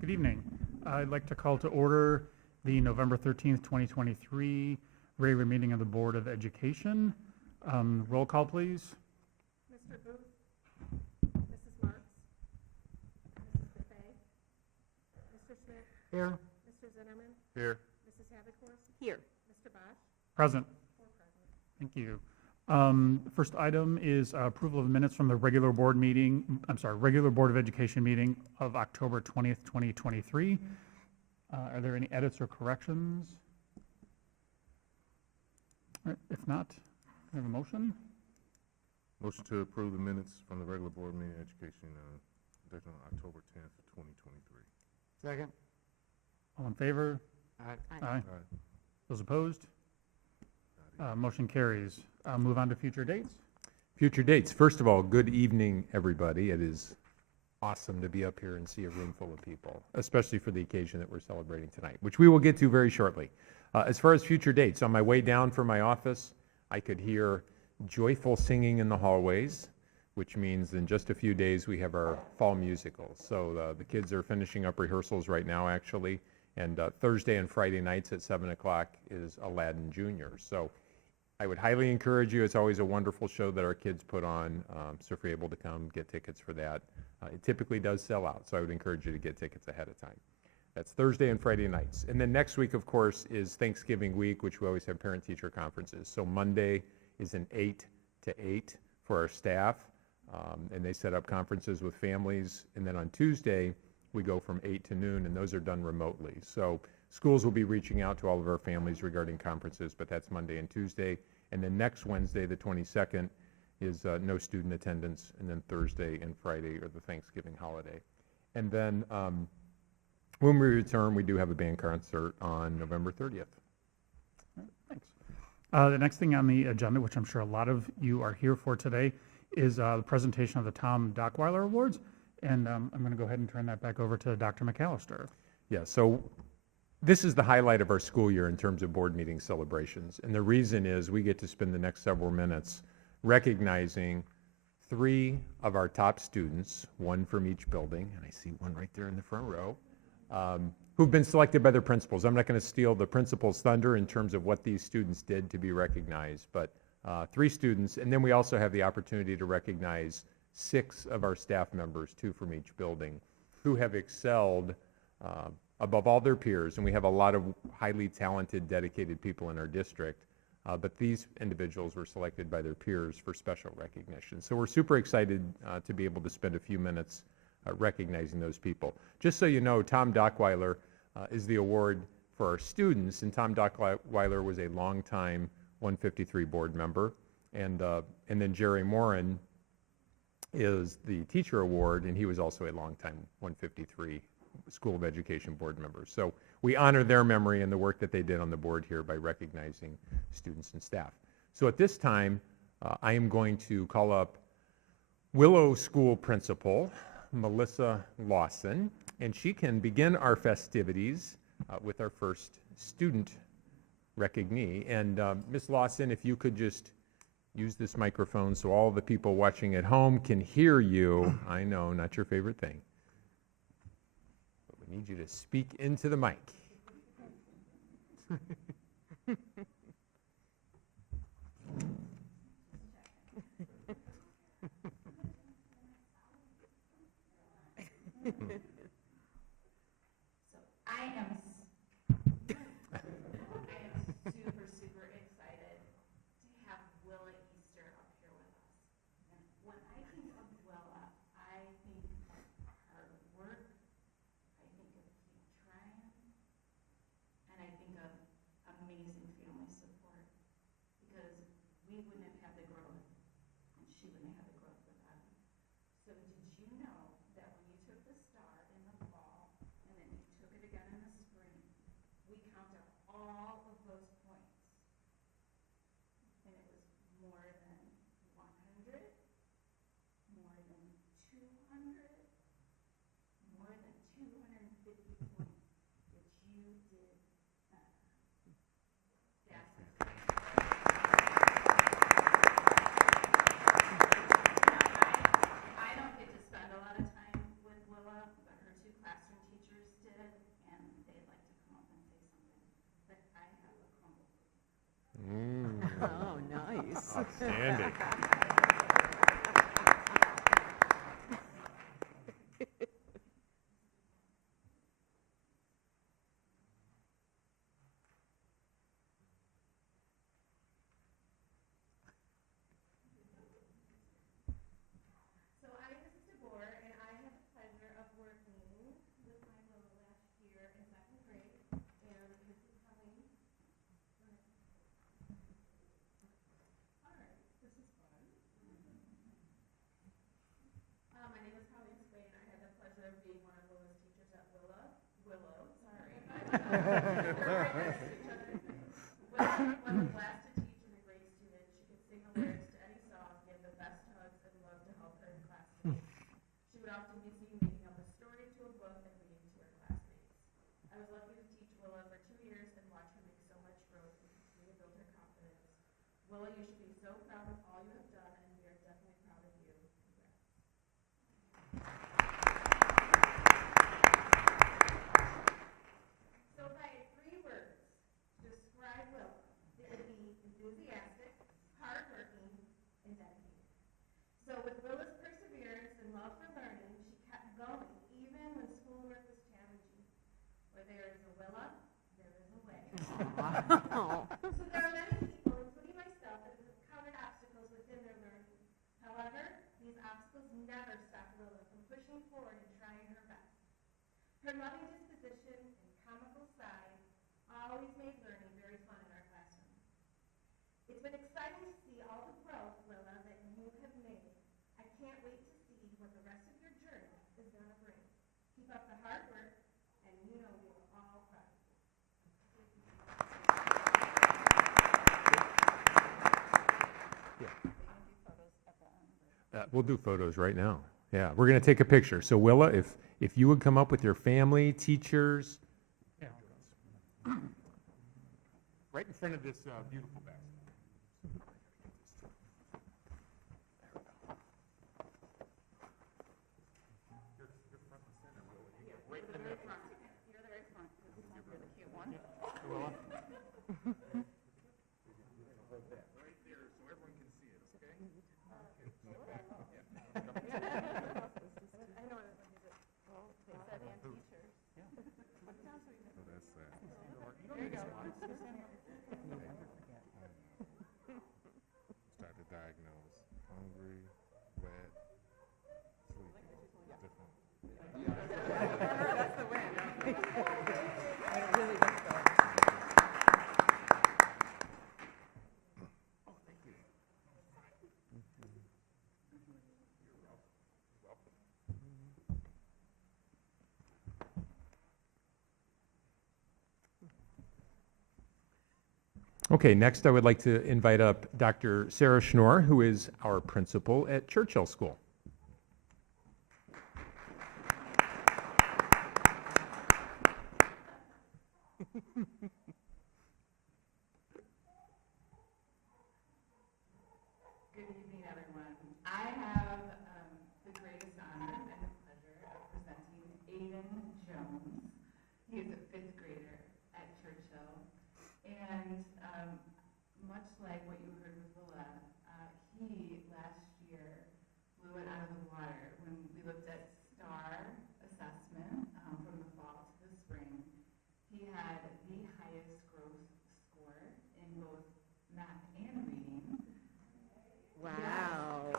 Good evening. I'd like to call to order the November 13th, 2023 regular meeting of the Board of Education. Roll call, please. Mr. Booth, Mrs. Marks, Mrs. Buffet, Mr. Schmidt, Here. Mr. Zinnerman, Here. Mrs. Havikhorst. Here. Mr. Bosch. Present. Four present. Thank you. First item is approval of minutes from the regular board Board of Education meeting of October 20th, 2023. Are there any edits or corrections? All right, if not, can I have a motion? Motion to approve the minutes from the regular board meeting of education dated on October 10th, 2023. Second. All in favor? Aye. Aye. Those opposed? Motion carries. Move on to future dates. Future dates. First of all, good evening, everybody. It is awesome to be up here and see a room full of people, especially for the occasion that we're celebrating tonight, which we will get to very shortly. As far as future dates, on my way down from my office, I could hear joyful singing in the hallways, which means in just a few days we have our fall musical. So the kids are finishing up rehearsals right now, actually, and Thursday and Friday nights at 7 o'clock is Aladdin Junior. So I would highly encourage you. It's always a wonderful show that our kids put on, so if you're able to come, get tickets for that. It typically does sell out, so I would encourage you to get tickets ahead of time. That's Thursday and Friday nights. And then next week, of course, is Thanksgiving week, which we always have parent-teacher conferences. So Monday is an 8 to 8 for our staff, and they set up conferences with families. And then on Tuesday, we go from 8 to noon, and those are done remotely. So schools will be reaching out to all of our families regarding conferences, but that's Monday and Tuesday. And then next Wednesday, the 22nd, is no student attendance, and then Thursday and Friday are the Thanksgiving holiday. And then when we return, we do have a band concert on November 30th. Thanks. The next thing on the agenda, which I'm sure a lot of you are here for today, is the presentation of the Tom Dockweiler Awards. And I'm going to go ahead and turn that back over to Dr. McAllister. Yeah, so this is the highlight of our school year in terms of board meeting celebrations. And the reason is we get to spend the next several minutes recognizing 3 of our top students, 1 from each building, and I see 1 right there in the front row, who've been selected by their principals. I'm not going to steal the principal's thunder in terms of what these students did to be recognized, but 3 students, and then we also have the opportunity to recognize 6 of our staff members, 2 from each building, who have excelled above all their peers, and we have a lot of highly talented, dedicated people in our district, but these individuals were selected by their peers for special recognition. So we're super excited to be able to spend a few minutes recognizing those people. Just so you know, Tom Dockweiler is the award for our students, and Tom Dockweiler was a longtime 153 board member, and then Jerry Morin is the teacher award, and he was also a longtime 153 School of Education board member. So we honor their memory and the work that they did on the board here by recognizing students and staff. So at this time, I am going to call up Willow School Principal Melissa Lawson, and she can begin our festivities with our first student recognition. And Ms. Lawson, if you could just use this microphone so all the people watching at home can hear you. I know, not your favorite thing. But we need you to speak into the mic. I am super excited to have Willa Easter up here with us. When I think of Willa, I think of hard work, I think of keep trying, and I think of amazing family support, because we wouldn't have the growth, and she wouldn't have the growth without him. So did you know that when you took the star in Willa blessed to teach and a great student. She could sing the lyrics to any song, give the best hugs, and love to help her classmates. She would often be seen making up a story to a book and reading to her classmates. I was lucky to teach Willa for 2 years and watch her make so much growth and continue to build her confidence. Willa, you should be so proud of all you have done, and we are definitely proud of you. So if I had 3 words to describe Willa, it would be enthusiastic, hardworking, and dedicated. So with Willa's perseverance and love for learning, she kept going even when schoolwork was challenging. Where there is a Willa, there is a way. So there are many people, including myself, that have encountered obstacles within their learning. However, these obstacles never stopped Willa from pushing forward and trying her best. Her loving disposition and comical side always made learning very fun in our classroom. It's been exciting to see all the growth, Willa, that you have made. I can't wait to see what the rest of your journey is going to bring. Keep up the hard work, and you know we are all proud of you. We'll do photos right now. Yeah, we're going to take a picture. So Willa, if you would come up with your family, teachers, Yeah. right in front of this beautiful basket. Start to diagnose. Hungry, wet, sleepy. Different. Okay, next I would like to invite up Dr. Sarah Schnorr, who is our principal at Churchill School. Good evening, everyone. I have the greatest honor and the pleasure of presenting Aiden Jones. He is a 5th grader at Churchill. And much like what you heard with Willa, he last year blew it out of the water when we looked at STAR assessment from the fall to the spring. He had the highest growth score in both math and reading. Wow.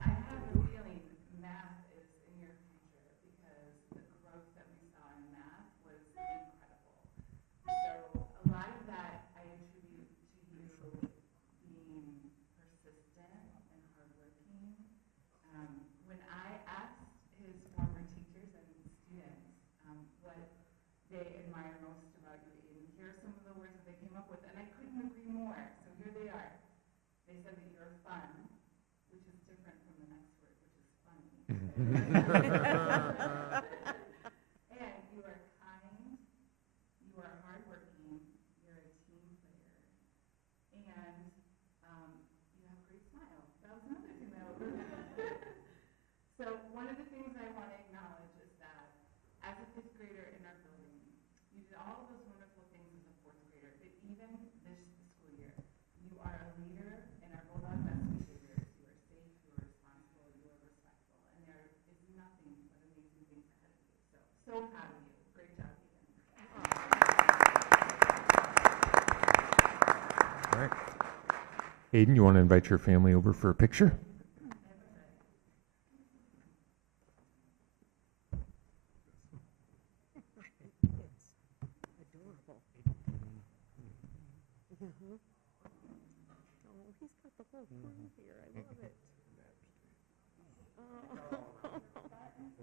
I have a feeling math is in your future because the growth that we saw in math was incredible. So a lot of that I attribute to you being persistent and hardworking. When I asked his former teachers and students what they admire most about you, Aiden, here are some of the words that they came up with, and I couldn't agree more. So here they are. They said that you're fun, which is different from the next word, which is funny. And you are kind, you are hardworking, you're a team player, and you have a great smile. That was another thing that was So one of the things I want to acknowledge is that as a 5th grader in our building, you did all of those wonderful things as a 4th grader, but even this school year, you are a leader in our Bulldog Best behaviors. You are safe, you are responsible, you are respectful, and there is nothing but amazing things ahead of you. So proud of you. Great job, Aiden. All right. Aiden, you want to invite your family over for a picture? Adorable. Oh, he's got the whole crew here. I love it. Oh.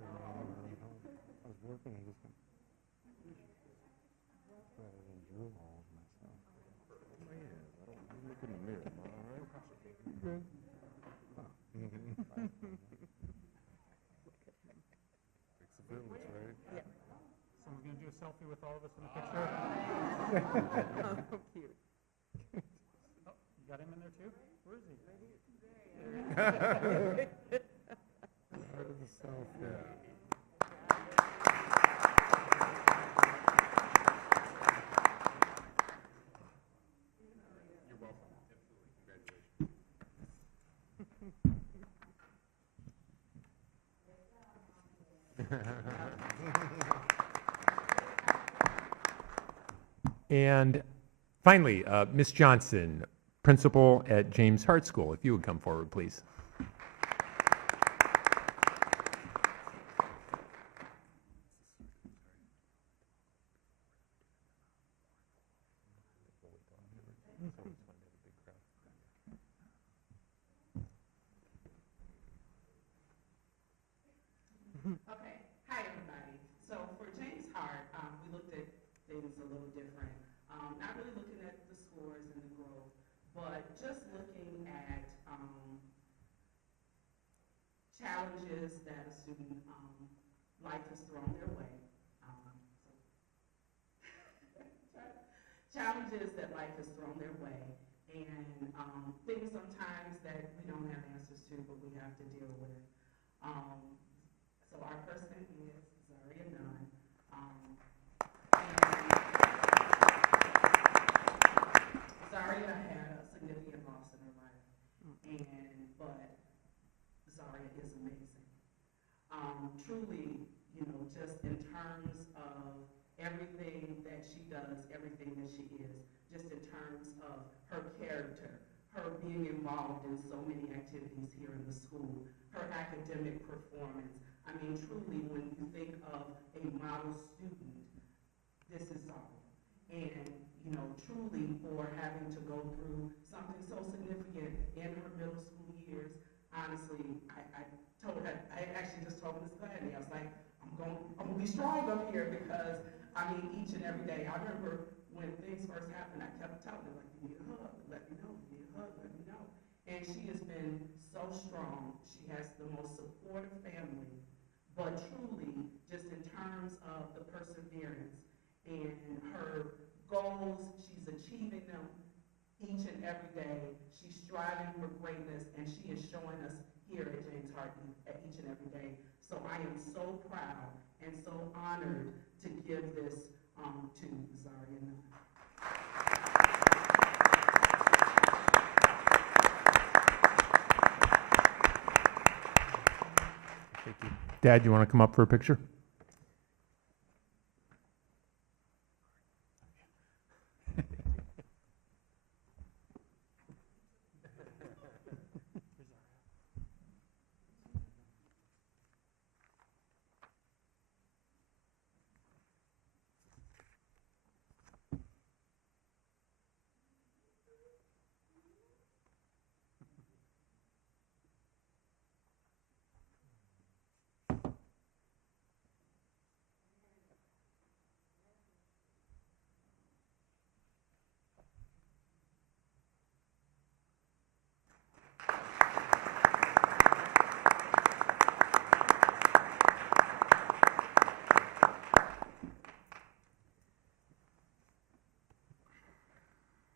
selfie with all of us in the picture? Oh, cute. Oh, you got him in there too? Where is he? And finally, Ms. Johnson, principal at James Hart School, if you would come forward, please. Okay, hi everybody. So for James Hart, we looked at things a little different. Not really looking at the scores and the growth, but just looking at challenges that a student life has thrown their way. Challenges that life has thrown their way, and things sometimes that we don't have answers to, but we have to deal with. So our person is Zaria Nunn. Zaria had a significant loss in her life, but Zaria is amazing. Truly, just in terms of everything that she does, everything that she is, just in terms of her character, her being involved in so many activities here in the school, her academic performance. I mean, truly, when you think of a model student, this is Zaria. And, truly for having to go through something so significant in her middle school years, honestly, I actually just told Ms. Gladney, I was like, I'm gonna be strong up here because, I mean, each and every day. I remember when things first happened, I kept telling her, like, you need a hug, let me know, you need a hug, let me know. And she has been so strong. She has the most supportive family, but truly, just in terms of the perseverance and her goals, she's achieving them each and every day. She's striving for greatness, and she is showing us here at James Hart at each and every day. So I am so proud and so honored to give this to Zaria Nunn. Thank you. Dad, you want to come up for a picture?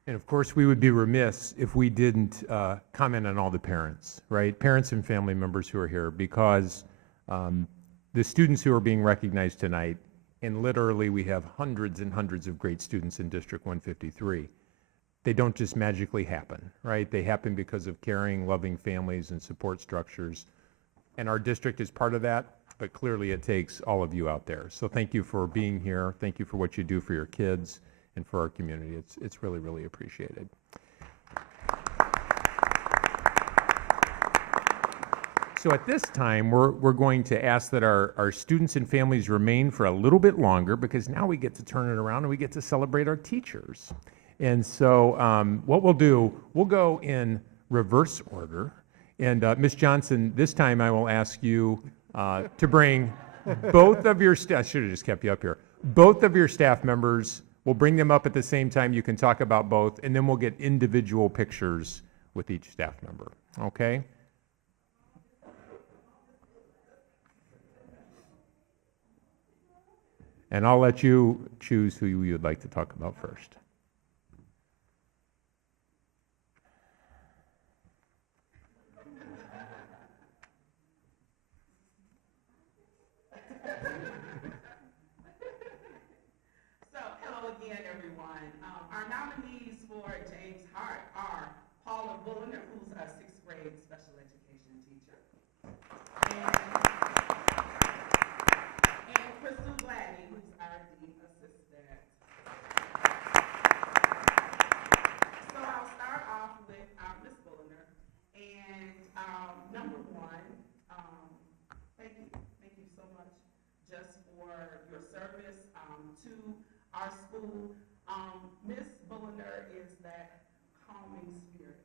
And of course, we would be remiss if we didn't comment on all the parents, right? Parents and family members who are here, because the students who are being recognized tonight, and literally we have hundreds and hundreds of great students in District 153, they don't just magically happen, right? They happen because of caring, loving families and support structures. And our district is part of that, but clearly it takes all of you out there. So thank you for being here. Thank you for what you do for your kids and for our community. It's really, really appreciated. So at this time, we're going to ask that our students and families remain for a little bit longer, because now we get to turn it around and we get to celebrate our teachers. And so what we'll do, we'll go in reverse order. And Ms. Johnson, this time I will ask you to bring both of your staff, I should have just kept you up here, both of your staff members. We'll bring them up at the same time. You can talk about both, and then we'll get individual pictures with each staff member, okay? And I'll let you choose who you would like to talk about first. So, hello again, everyone. Our nominees for James Hart are Paula Bulliner, who's a sixth grade special education teacher, and Crystal Gladney, who's our dean assistant. So I'll start off with Ms. Bulliner, and number one, thank you so much just for your service to our school. Ms. Bulliner is that calming spirit,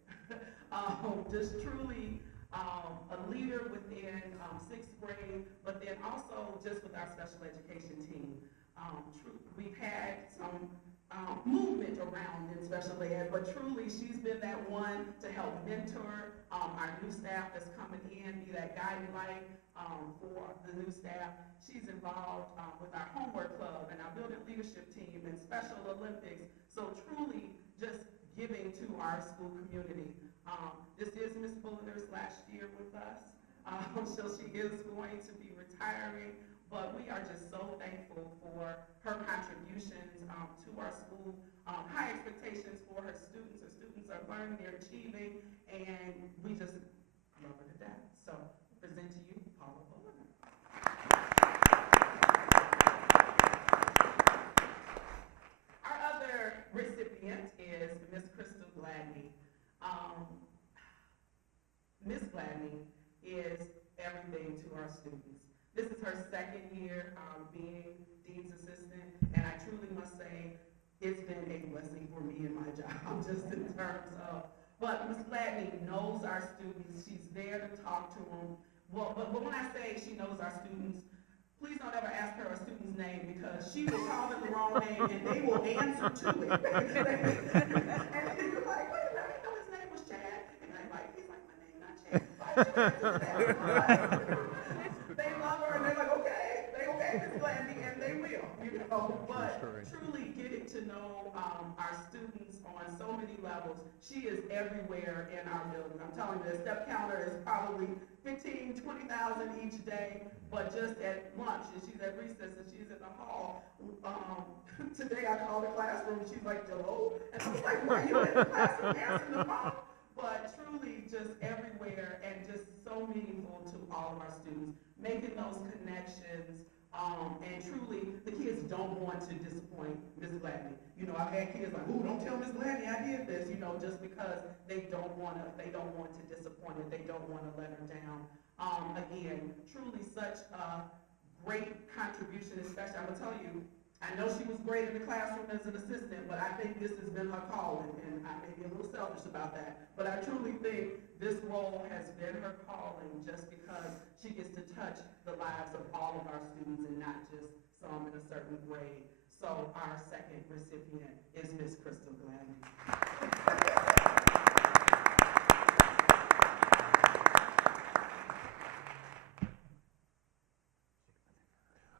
just truly a leader within sixth grade, but then also just with our special education team. We've had some movement around in special ed, but truly she's been that one to help mentor our new staff that's coming in, be that guiding light for the new staff. She's involved with our homework club and our building leadership team and Special Olympics. So truly just giving to our school community. This is Ms. Bulliner's last year with us, so she is going to be retiring, but we are just so thankful for her contributions to our school, high expectations for her students. Her students are learning, they're achieving, and we just love her to death. So present to you, Paula Bulliner. Our other recipient is Ms. Crystal Gladney. Ms. Gladney is everything to our students. This is her second year being Dean's Assistant, and I truly must say it's been a blessing for me in my job, just in terms of, but Ms. Gladney knows our students. She's there to talk to them. Well, but when I say she knows our students, please don't ever ask her a student's name, because she will call them the wrong name and they will answer to it. And you're like, wait a minute, I know his name was Chad. And I'm like, he's like, my name not Chad. They love her and they're like, okay, Ms. Gladney, and they will, you know. But truly getting to know our students on so many levels. She is everywhere in our building. I'm telling you, the step counter is probably 15, 20,000 each day, but just at lunch, and she's at recess, and she's in the hall. Today I called the classroom, and she's like, hello? And I was like, were you in the classroom answering the phone? But truly just everywhere, and just so meaningful to all of our students, making those connections, and truly, the kids don't want to disappoint Ms. Gladney. You know, I've had kids like, ooh, don't tell Ms. Gladney I did this, you know, just because they don't want to disappoint her, they don't want to let her down. Again, truly such a great contribution, especially, I'm gonna tell you, I know she was great in the classroom as an assistant, but I think this has been her calling, and I may be a little selfish about that, but I truly think this role has been her calling, just because she gets to touch the lives of all of our students and not just some in a certain grade. So our second recipient is Ms. Crystal Gladney.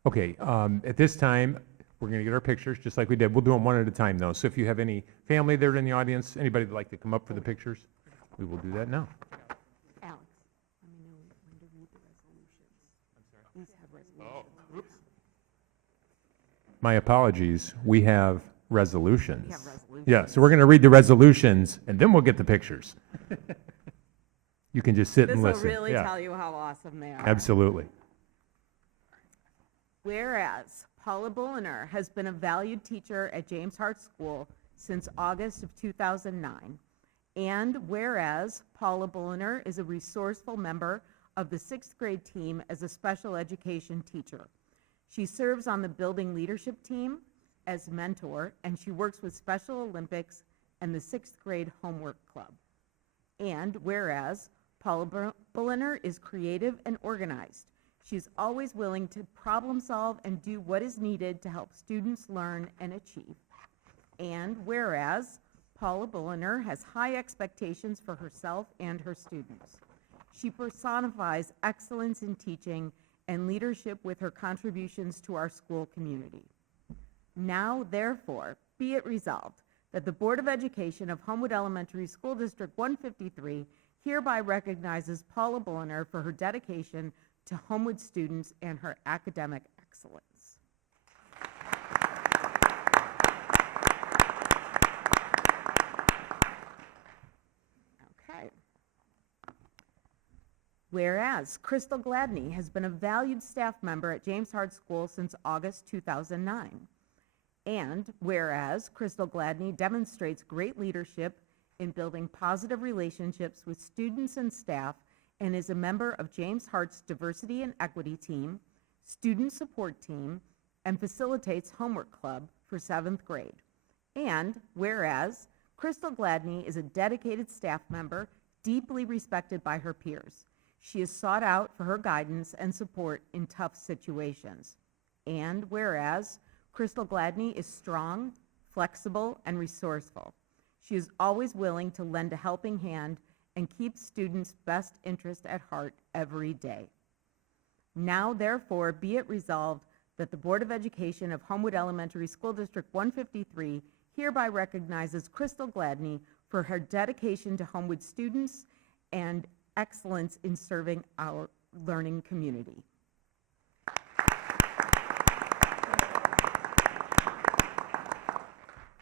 Okay, at this time, we're going to get our pictures, just like we did. We'll do them one at a time, though. So if you have any family there in the audience, anybody that'd like to come up for the pictures, we will do that now. Alex, let me know when to read the resolutions. These have resolutions. My apologies, we have resolutions. We have resolutions. Yeah, so we're going to read the resolutions, and then we'll get the pictures. You can just sit This and will listen. really Yeah, tell you how awesome they are. absolutely. Whereas Paula Bulliner has been a valued teacher at James Hart School since August of 2009. And whereas Paula Bulliner is a resourceful member of the sixth grade team as a special education teacher. She serves on the building leadership team as mentor, and she works with Special Olympics and the sixth grade homework club. And whereas Paula Bulliner is creative and organized, she's always willing to problem solve and do what is needed to help students learn and achieve. And whereas Paula Bulliner has high expectations for herself and her students. She personifies excellence in teaching and leadership with her contributions to our school community. Now, therefore, be it resolved that the Board of Education of Homewood Elementary School District 153 hereby recognizes Paula Bulliner for her dedication to Homewood students and her academic excellence. Okay. Whereas Crystal Gladney has been a valued staff member at James Hart School since August 2009. And whereas Crystal Gladney demonstrates great leadership in building positive relationships with students and staff and is a member of James Hart's Diversity and Equity Team, Student Support Team, and facilitates Homework Club for 7th grade. And whereas Crystal Gladney is a dedicated staff member, deeply respected by her peers. She is sought out for her guidance and support in tough situations. And whereas Crystal Gladney is strong, flexible, and resourceful. She is always willing to lend a helping hand and keep students' best interest at heart every day. Now, therefore, be it resolved that the Board of Education of Homewood Elementary School District 153 hereby recognizes Crystal Gladney for her dedication to Homewood students and excellence in serving our learning community.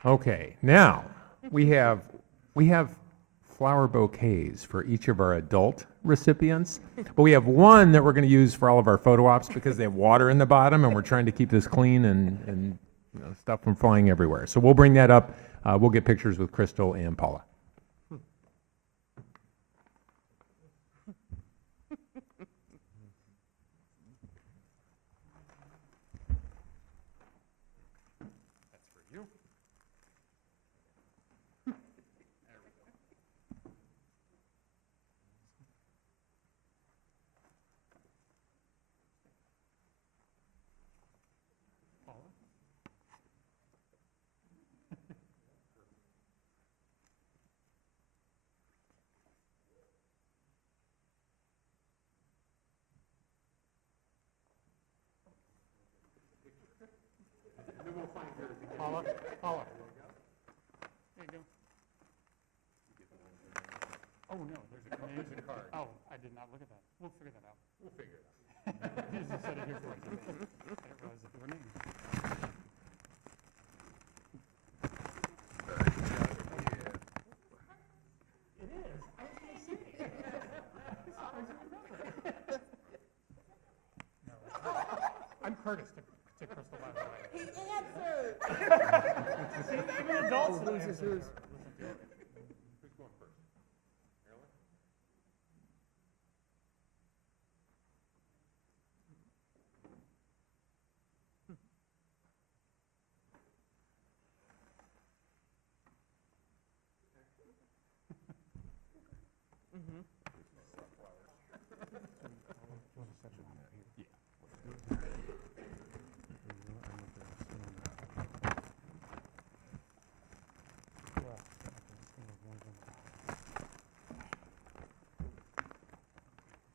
Okay, now, we have flower bouquets for each of our adult recipients, but we have one that we're going to use for all of our photo ops because they have water in the bottom, and we're trying to keep this clean and stuff from flying everywhere. So we'll bring that up. We'll get pictures with Crystal and Paula. That's for you. Paula, Paula. There you go. Oh, no, there's a card. Oh, I did not look at that. We'll figure that out. We'll figure it out. You just said it here for us. I didn't realize that there were names. It is. I was gonna say. No, I'm Curtis to Crystal, by the way. He answered! See, even adults will answer. Who's going first? Marilyn?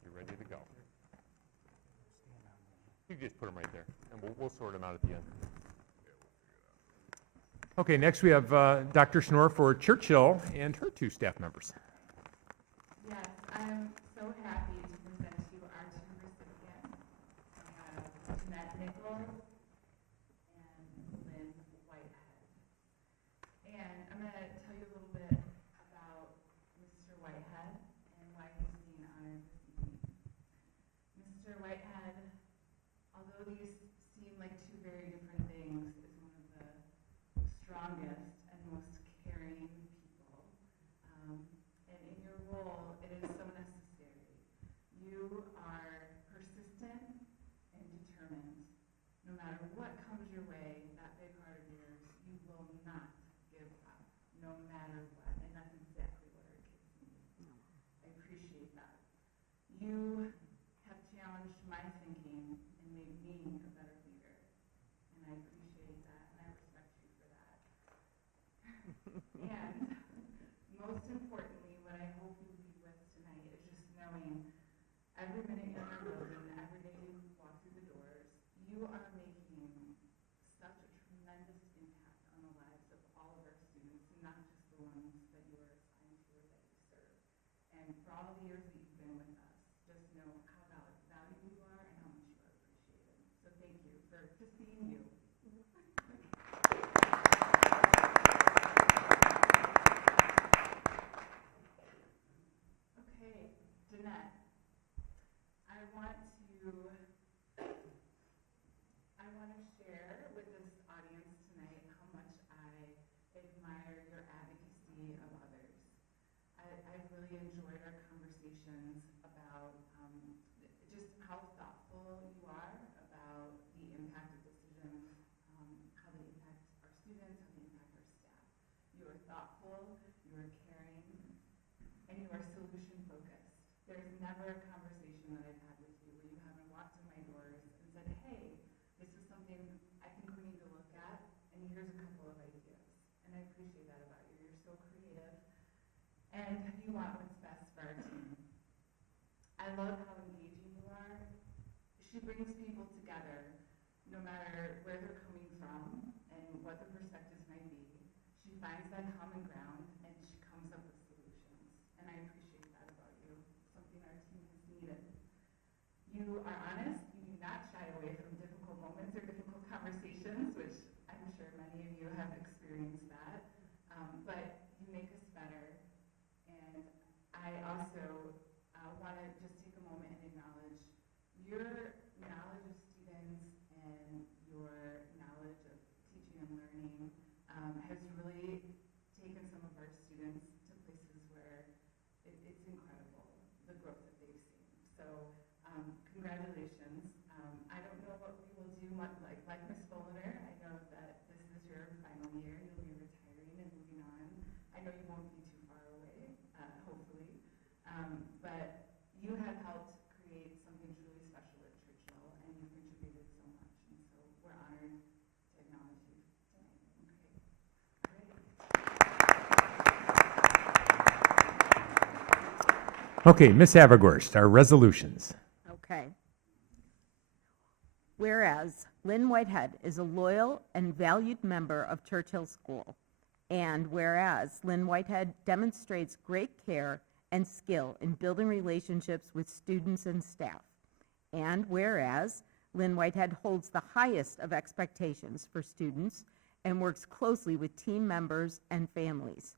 You're ready to go. You just put them right there, and we'll sort them out at the end. Okay, next we have Dr. Schnorr for Churchill and her two staff members. Yes, I'm so happy to present to you our two recipients. Jeanette Nichols and Lynn Whitehead. And I'm going to tell you a little bit about Mr. Whitehead and why he's being honored this evening. Mr. Whitehead, although these seem like two very different things, is one of the strongest and most caring people. And in your role, it is so necessary. You are persistent and determined. No matter what comes your way, that big heart of yours, you will not give up, no matter what. And that's exactly what our kids need. I appreciate that. You have challenged my thinking and made me a better leader. And I appreciate that, and I respect you for that. And most importantly, what I hope you leave with tonight is just knowing every minute you're in our building, every day you walk through the doors, you are making such a tremendous conversations about just how thoughtful you are about the impact of decisions, how they impact our students, how they impact our staff. You are thoughtful, you are caring, and you are solution focused. There's never a conversation that I've had with you where you haven't walked in my doors and said, hey, this is something I think we need to look at, and here's a couple of ideas. And I appreciate that about you. You're so creative, and you want what's best for our team. I love how engaging you are. She brings people together, no matter where they're coming from and what the perspectives might be. She finds that common ground, and she comes up with solutions. And I appreciate that about you, something our team has needed. You are honest. You do not shy away from difficult moments or difficult conversations, which I'm sure many of you have experienced that. But you make us better. And I also want to just take a moment and acknowledge your knowledge of students and your knowledge of teaching and learning has really taken some of our students to places where it's incredible, the growth that they've seen. So congratulations. I don't know what we will do like Ms. Folliner. I know that this is your final year. You'll be retiring and moving on. I know you won't be too far away, hopefully. But you have helped create something truly special at Churchill, and you've contributed so much. And so we're honored to acknowledge you tonight. Okay, Ms. Havergorst, our resolutions. Okay. Whereas Lynn Whitehead is a loyal and valued member of Churchill School, and whereas Lynn Whitehead demonstrates great care and skill in building relationships with students and staff, and whereas Lynn Whitehead holds the highest of expectations for students and works closely with team members and families,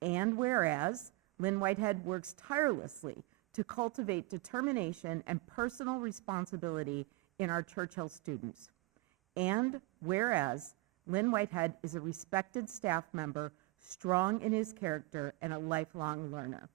and whereas Lynn Whitehead works tirelessly to cultivate determination and personal responsibility in our Churchill students. And whereas Lynn Whitehead is a respected staff member, strong in his character, and a lifelong learner.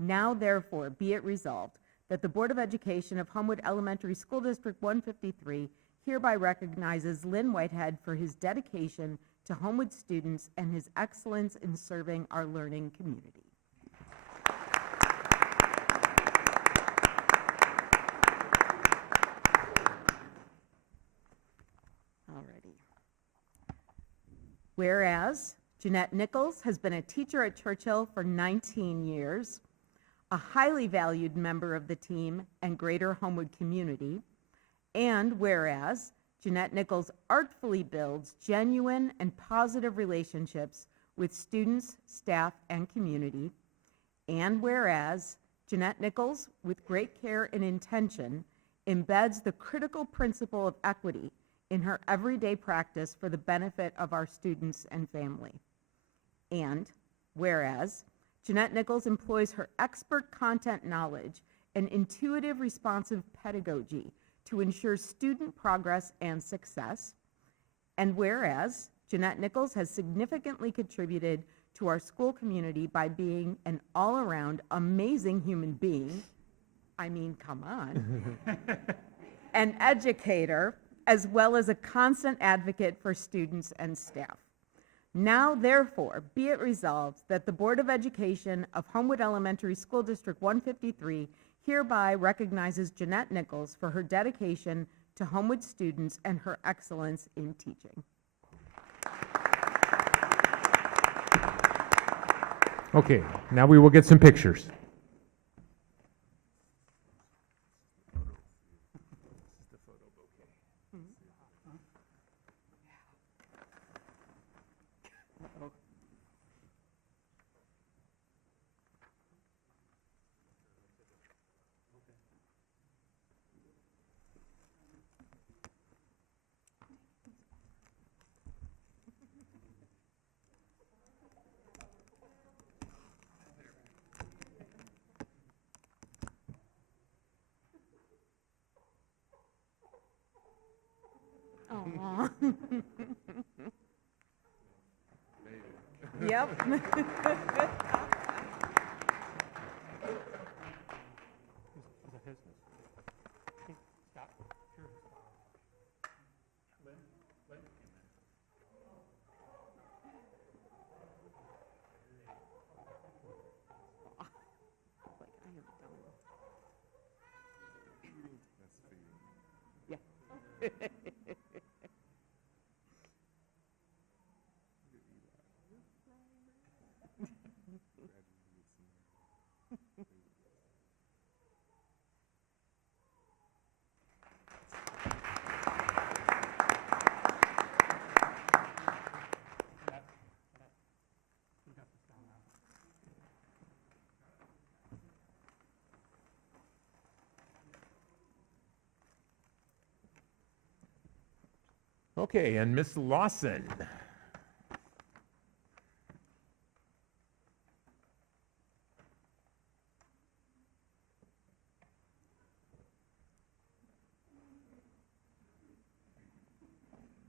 Now, therefore, be it resolved that the Board of Education of Homewood Elementary School District 153 hereby recognizes Lynn Whitehead for his dedication to Homewood students and his excellence in serving our learning community. Alrighty. Whereas Jeanette Nichols has been a teacher at Churchill for 19 years, a highly valued member of the team and greater Homewood community, and whereas Jeanette Nichols artfully builds genuine and positive relationships with students, staff, and community, and whereas Jeanette Nichols, with great care and intention, embeds the critical principle of equity in her everyday practice for the benefit of our students and family. And whereas Jeanette Nichols employs her expert content knowledge and intuitive responsive pedagogy to ensure student progress and success. And whereas Jeanette Nichols has significantly contributed to our school community by being an all-around amazing human being, I mean, come on, an educator, as well as a constant advocate for students and staff. Now, therefore, be it resolved that the Board of Education of Homewood Elementary School District 153 hereby recognizes Jeanette Nichols for her dedication to Homewood students and her excellence in teaching. Okay, now we will get some pictures. Aw. Yep. business. Hey, Scott, sure. Lynn came in. Like, I have done. Yeah. We got this down now. Okay, and Miss Lawson.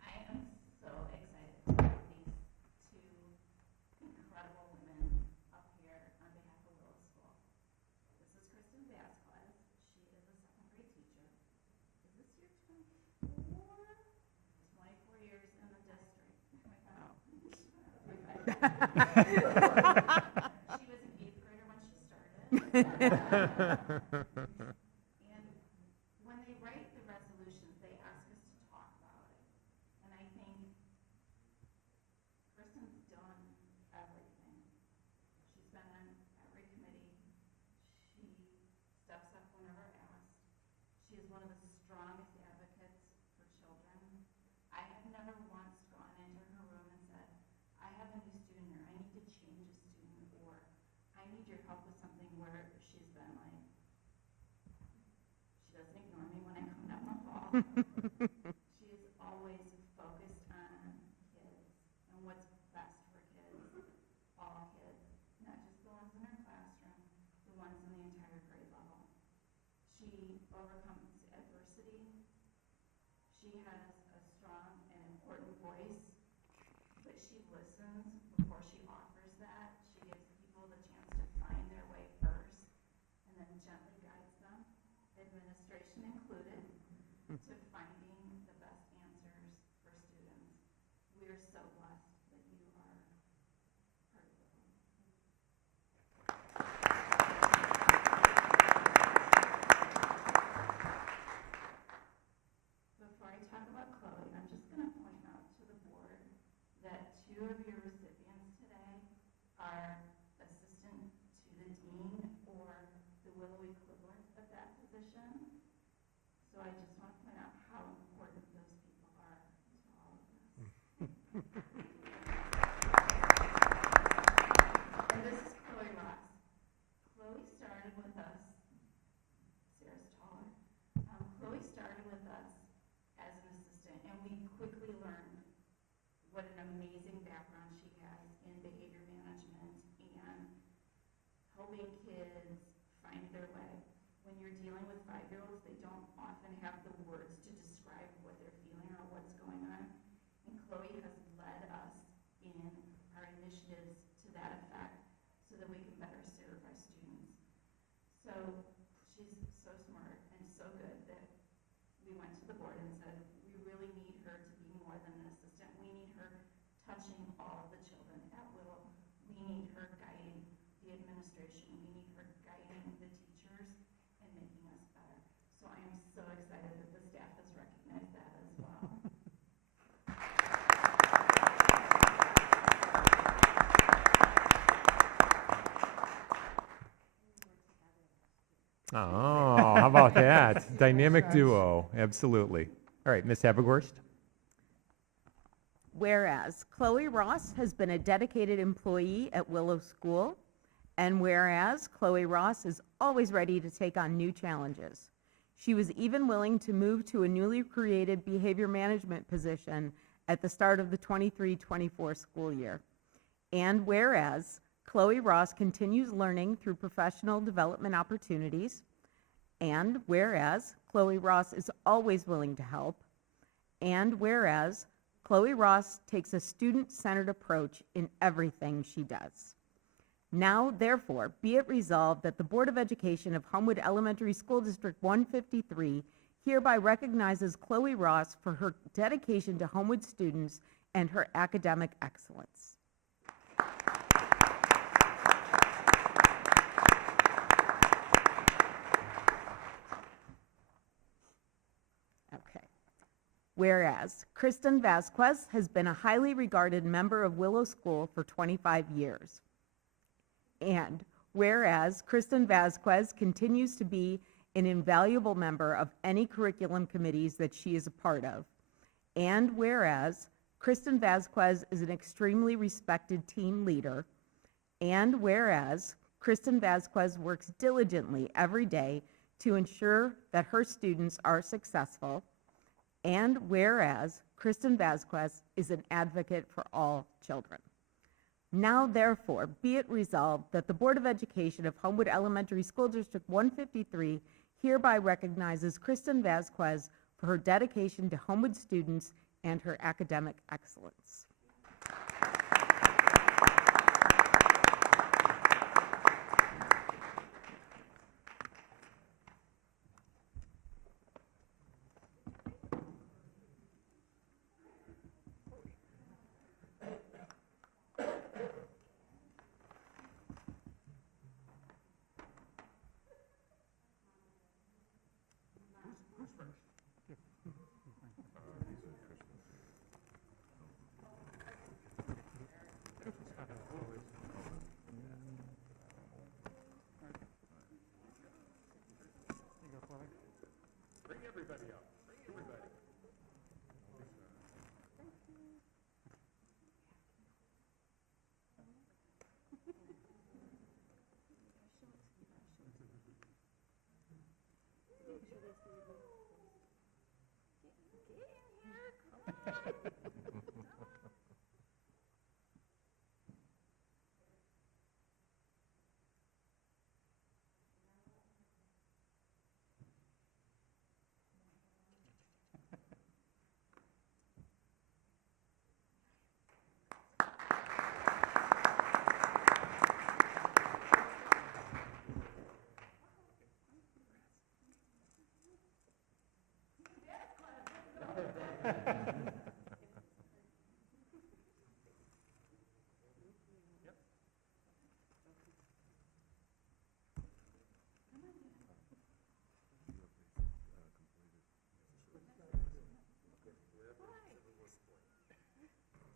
I am so excited to have these two incredible women up here on behalf of Willow School. This is Kristen Vasquez. She is a second grade teacher. Is this your 24? 24 years in the district. She was an eighth grader when she started. And when they write the resolutions, they ask us to talk about it. And I think Kristen's done everything. She's been on every committee. She steps up whenever asked. She is one of the strongest advocates for children. I have never once gone into her room and said, I have a new student here, I need to change a student, or I need your help with something, where she's been like, she doesn't ignore me when I come down the hall. She is always focused on kids and what's best for kids, all kids, not just the ones in her classroom, the ones in the entire grade level. She overcomes adversity. She has a strong and important voice, but she listens before she offers that. She gives people the chance to find their way first and then gently guides them, administration included, to finding the best answers for students. We are so blessed that you are part of Willow. Before I talk about Chloe, I'm just going to point out to the board that two of your recipients today are assistant to the dean, or the Willow equivalent of that position. So I just want to point out how important those people are to all of us. And this is Chloe Ross. Chloe started with us. Sarah's taller. Chloe started with us as an assistant, and we quickly learned what an amazing background she has in behavior management and helping kids find their way. When you're dealing with 5-year-olds, they don't often have the words to describe what they're feeling or what's going on. And Chloe has led us in our initiatives to that effect so that we can better serve our students. So she's so smart and so good that we went to the board and said, we really need her to be more than an assistant. We need her touching all of the children at Willow. We need her guiding the administration. We need her guiding the teachers and making us better. So I am so excited that the staff has recognized that as well. Oh, how about that? Dynamic duo, absolutely. All right, Ms. Habergorst? Whereas Chloe Ross has been a dedicated employee at Willow School, and whereas Chloe Ross is always ready to take on new challenges. She was even willing to move to a newly created behavior management position at the start of the 23-24 school year. And whereas Chloe Ross continues learning through professional development opportunities, and whereas Chloe Ross is always willing to help, and whereas Chloe Ross takes a student-centered approach in everything she does. Now, therefore, be it resolved that the Board of Education of Homewood Elementary School District 153 hereby recognizes Chloe Ross for her dedication to Homewood students and her academic excellence. Okay. Whereas Kristen Vasquez has been a highly regarded member of Willow School for 25 years. And whereas Kristen Vasquez continues to be an invaluable member of any curriculum committees that she is a part of. And whereas Kristen Vasquez is an extremely respected team leader. And whereas Kristen Vasquez works diligently every day to ensure that her students are successful. And whereas Kristen Vasquez is an advocate for all children. Now, therefore, be it resolved that the Board of Education of Homewood Elementary School District 153 hereby recognizes Kristen Vasquez for her dedication to Homewood students and her academic excellence.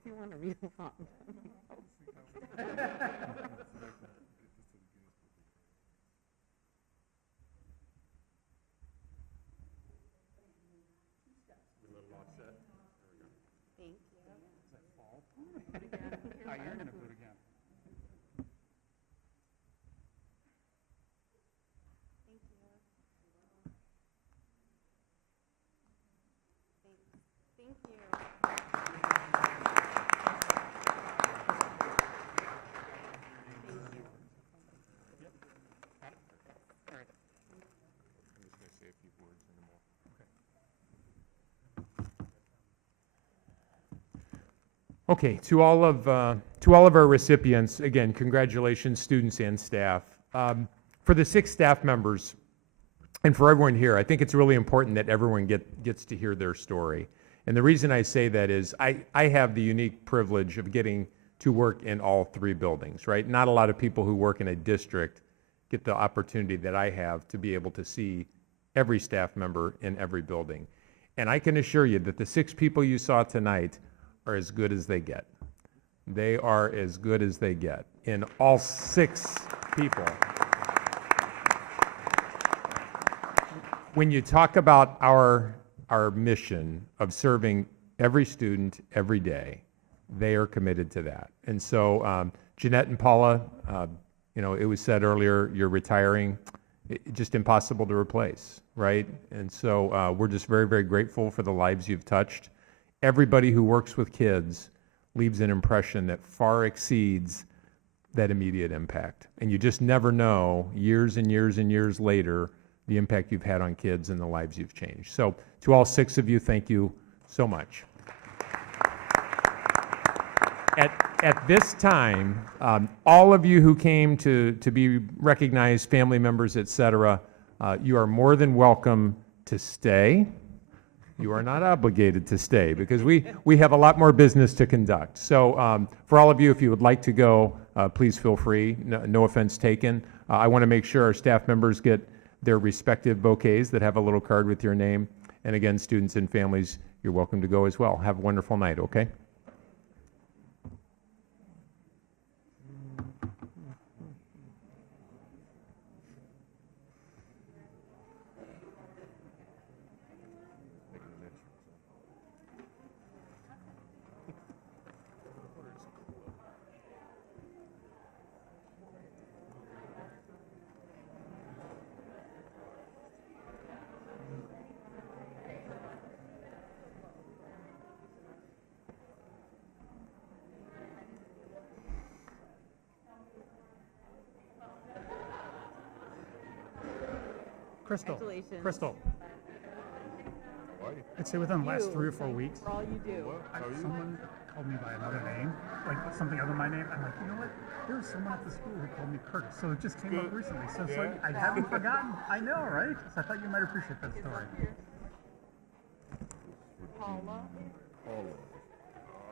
You want to read along? You're going to boot again. Thank you. I'm just gonna say a few words anymore. Okay, to all of our recipients, again, congratulations, students and staff. For the 6 staff members and for everyone here, I think it's really important that everyone gets to hear their story. And the reason I say that is I have the unique privilege of getting to work in all 3 buildings, right? Not a lot of people who work in a district get the opportunity that I have to be able to see every staff member in every building. And I can assure you that the 6 people you saw tonight are as good as they get. They are as good as they get in all 6 people. When you talk about our mission of serving every student every day, they are committed to that. And so Jeanette and Paula, it was said earlier, you're retiring, just impossible to replace, right? And so we're just very, very grateful for the lives you've touched. Everybody who works with kids leaves an impression that far exceeds that immediate impact. And you just never know, years and years and years later, the impact you've had on kids and the lives you've changed. So to all 6 of you, thank you so much. At At this time, all of you who came to be recognized, family members, et cetera, you are more than welcome to stay. You are not obligated to stay because we have a lot more business to conduct. So for all of you, if you would like to go, please feel free. No offense taken. I want to make sure our staff members get their respective bouquets that have a little card with your name. And again, students and families, you're welcome to go as well. Have a wonderful night, okay? Crystal, Congratulations. Crystal, How are you? I'd say within the last You. 3 or 4 weeks, For all you do. How are you? someone called me by another name, like something other than my name. I'm like, you know what? There was someone at the school who called me Curtis, so it just came up Good. recently. So Yeah. I haven't forgotten. I know, right? So I thought you might appreciate that story. Paula. All of us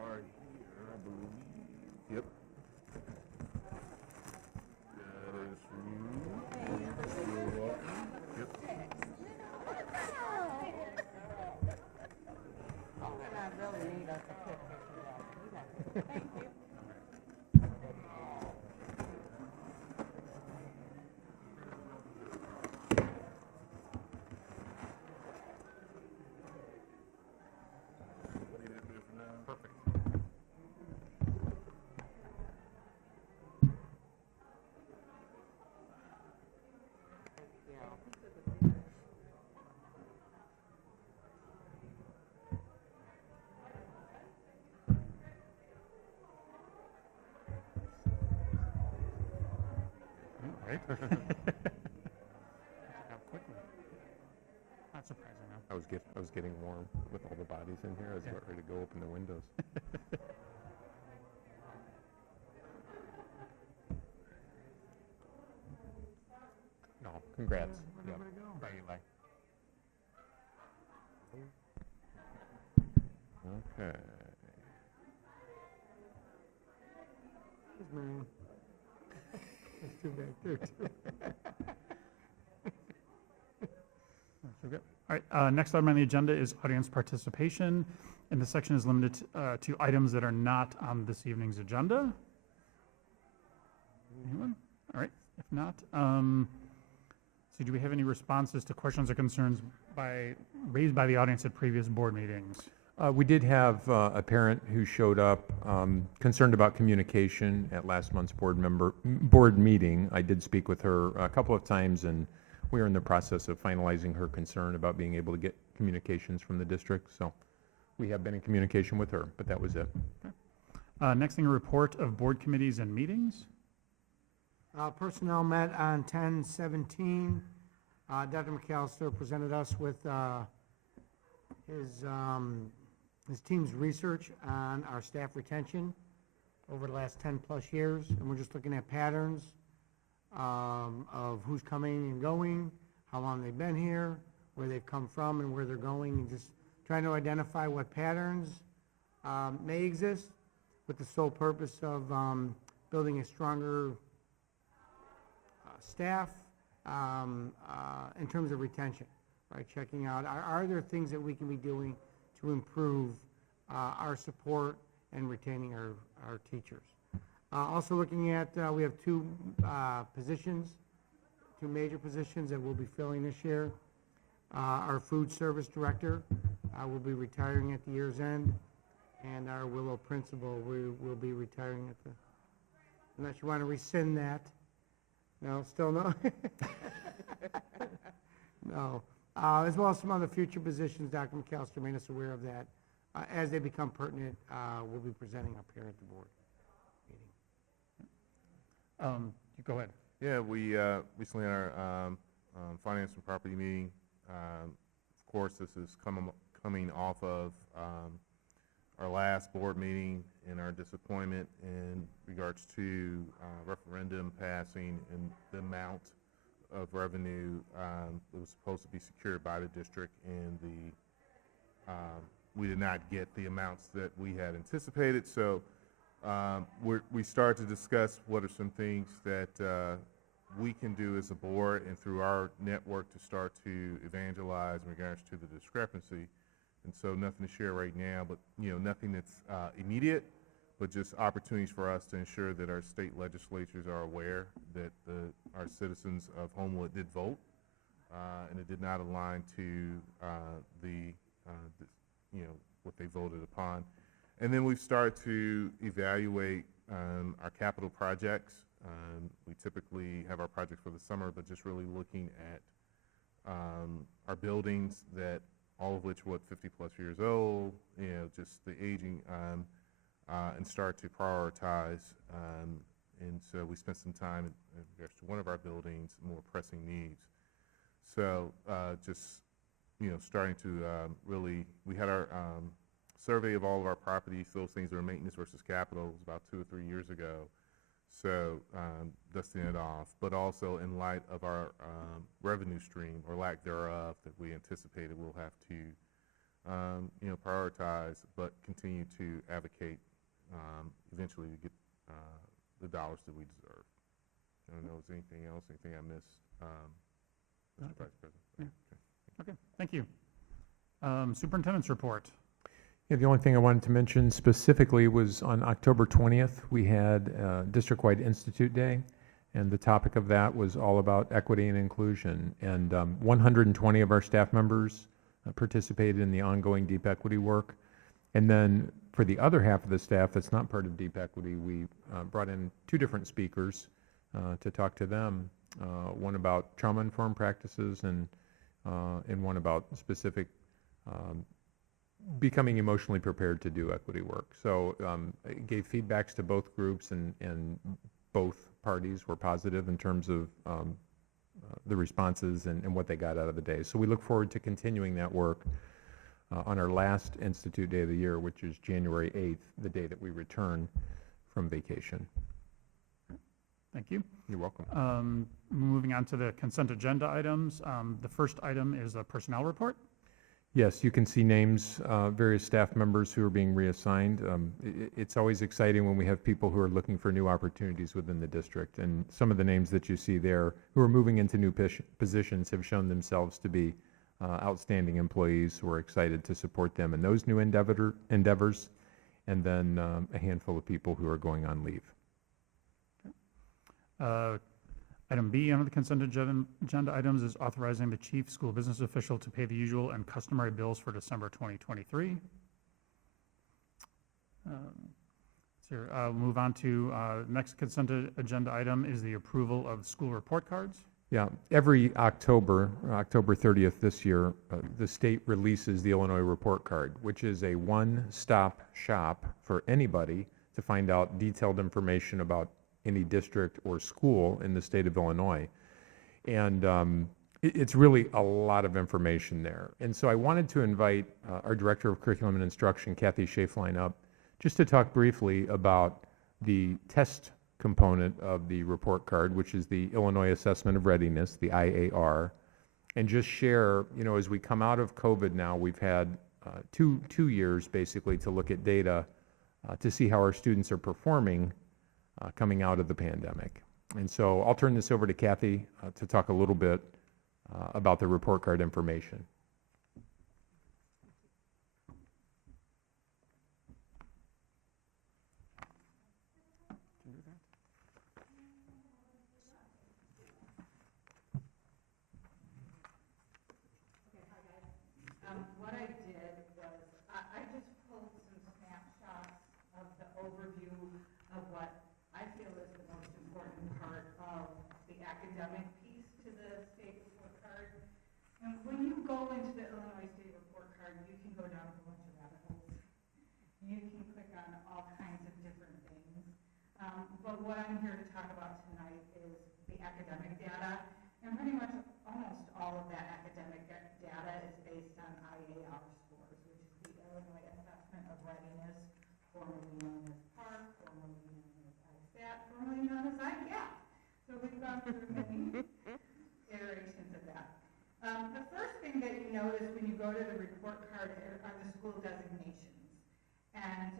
are here, I believe. Yep. That is you. You're welcome. Yep. Right? How quickly. Not surprising, huh? I was getting warm with all the bodies in here. I was about ready to go open the windows. No, congrats. Yep. Bye, Eli. Okay. There's two back there, too. So good. All right, next item on the agenda is audience participation, and this section is limited to items that are not on this evening's agenda. Anyone? All right, if not, so do we have any responses to questions or concerns raised by the audience at previous board meetings? We did have a parent who showed up concerned about communication at last month's board meeting. I did speak with her a couple of times, and we are in the process of finalizing her concern about being able to get communications from the district. So we have been in communication with her, but that was it. Next thing, a report of board committees and meetings. Personnel met on 10/17. Dr. McAllister presented us with his team's research on our staff retention over the last 10-plus years, and we're just looking at patterns of who's coming and going, how long they've been here, where they've come from and where they're going, and just trying to identify what patterns may exist with the sole purpose of building a stronger staff in terms of retention, right? Checking out, are there things that we can be doing to improve our support and retaining our teachers? Also looking at, we have two major positions that we'll be filling this year. Our food service director will be retiring at the year's end, and our Willow principal will be retiring at the, unless you want to rescind that. No, still no? No. As well as some other future positions, Dr. McAllister made us aware of that. As they become pertinent, we'll be presenting up here at the board meeting. You go ahead. Yeah, we recently had our finance and property meeting. Of course, this is coming off of our last board meeting and our disappointment in regards to referendum passing and the amount of revenue that was supposed to be secured by the district, and we did not get the amounts that we had anticipated. So we started to discuss what are some things that we can do as a board and through our network to start to evangelize in regards to the discrepancy. And so nothing to share right now, but nothing that's immediate, but just opportunities for us to ensure that our state legislatures are aware that our citizens of Homewood did vote, and it did not align to what they voted upon. And then we've started to evaluate our capital projects. We typically have our projects for the summer, but just really looking at our buildings that all of which, 50-plus years old, just the aging, and start to prioritize. And so we spent some time in regards to one of our buildings, more pressing needs. So just, starting to really, we had our survey of all of our properties, those things that are maintenance versus capital, was about 2 or 3 years ago. So dusting it off, but also in light of our revenue stream or lack thereof that we anticipated, we'll have to prioritize, but continue to advocate eventually to get the dollars that we deserve. I don't know if there's anything else, anything I missed, Mr. Vice President. Okay, thank you. Superintendent's report. Yeah, the only thing I wanted to mention specifically was on October 20th, we had District-wide Institute Day, and the topic of that was all about equity and inclusion. And 120 of our staff members participated in the ongoing deep equity work. And then for the other half of the staff that's not part of deep equity, we brought in 2 different speakers to talk to them, one about trauma-informed practices and one about specific becoming emotionally prepared to do equity work. So it gave feedbacks to both groups, and both parties were positive in terms of the responses and what they got out of the day. So we look forward to continuing that work on our last Institute Day of the year, which is January 8th, the day that we return from vacation. Thank you. You're welcome. Moving on to the consent agenda items. The first item is a personnel report. Yes, you can see names, various staff members who are being reassigned. It's always exciting when we have people who are looking for new opportunities within the district. And some of the names that you see there who are moving into new positions have shown themselves to be outstanding employees. We're excited to support them in those new endeavors. And then a handful of people who are going on leave. Item B under the consent agenda items is authorizing the chief school business official to pay the usual and customary bills for December 2023. We'll move on to next consent agenda item is the approval of school report cards. Yeah, every October 30th this year, the state releases the Illinois Report Card, which is a one-stop shop for anybody to find out detailed information about any district or school in the state of Illinois. And it's really a lot of information there. And so I wanted to invite our Director of Curriculum and Instruction, Kathy Schaeflein, up just to talk briefly about the test component of the report card, which is the Illinois Assessment of Readiness, the IAR, and just share, as we come out of COVID now, we've had two years basically to look at data to see how our students are performing coming out of the pandemic. And so I'll turn this over to Kathy to talk a little bit about the report card information. What I did was, I just pulled some snapshots of the overview of what I feel is the most important part of the academic piece to the state report card. And when you go into the Illinois State Report Card, you can go down a bunch of rabbit holes. You can click on all kinds of different things. But what I'm here to talk about tonight is the academic data. And pretty much almost all of that academic data is based on IAR scores, which is the Illinois Assessment of Readiness. formerly known as PARC, formerly known as ISAT, formerly known as ICAP. So we've gone through many iterations of that. The first thing that you notice when you go to the report card are the school designations. And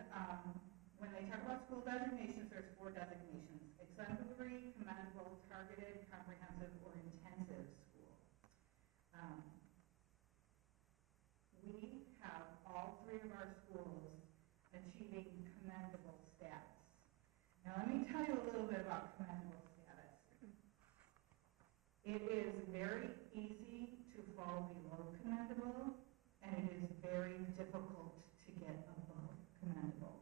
when they talk about school designations, there's 4 designations: exemplary, commendable, targeted, comprehensive, or intensive school. We have all 3 of our schools achieving commendable status. Now let me tell you a little bit about commendable status. It is very easy to fall below commendable, and it is very difficult to get above commendable.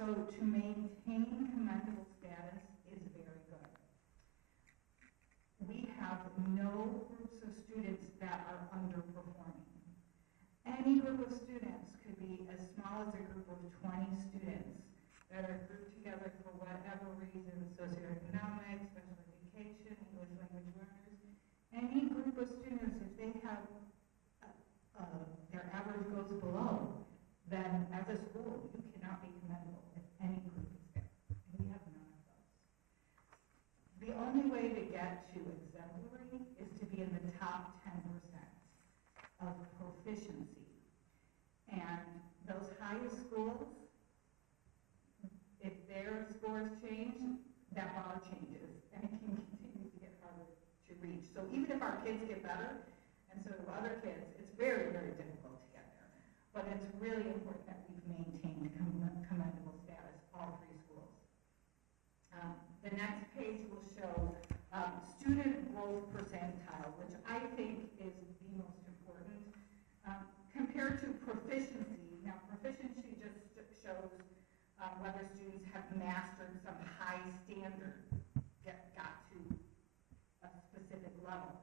So to maintain commendable status is very good. We have no groups of students that are underperforming. Any group of students could be as small as a group of 20 students that are grouped together for whatever reason, socioeconomic, special education, English language learners. Any group of students, if they have their average goes below, then as a school, you cannot be commendable if any group is there. And we have none of those. The only way to get to exemplary is to be in the top 10% of proficiency. And those highest schools, if their scores change, that bar changes, and it can continue to get harder to reach. So even if our kids get better, and so do other kids, it's very, very difficult to get there. But it's really important that we've maintained commendable status, all 3 schools. The next page will show student growth percentile, which I think is the most important. Compared to proficiency, now proficiency just shows whether students have mastered some high standard, got to a specific level.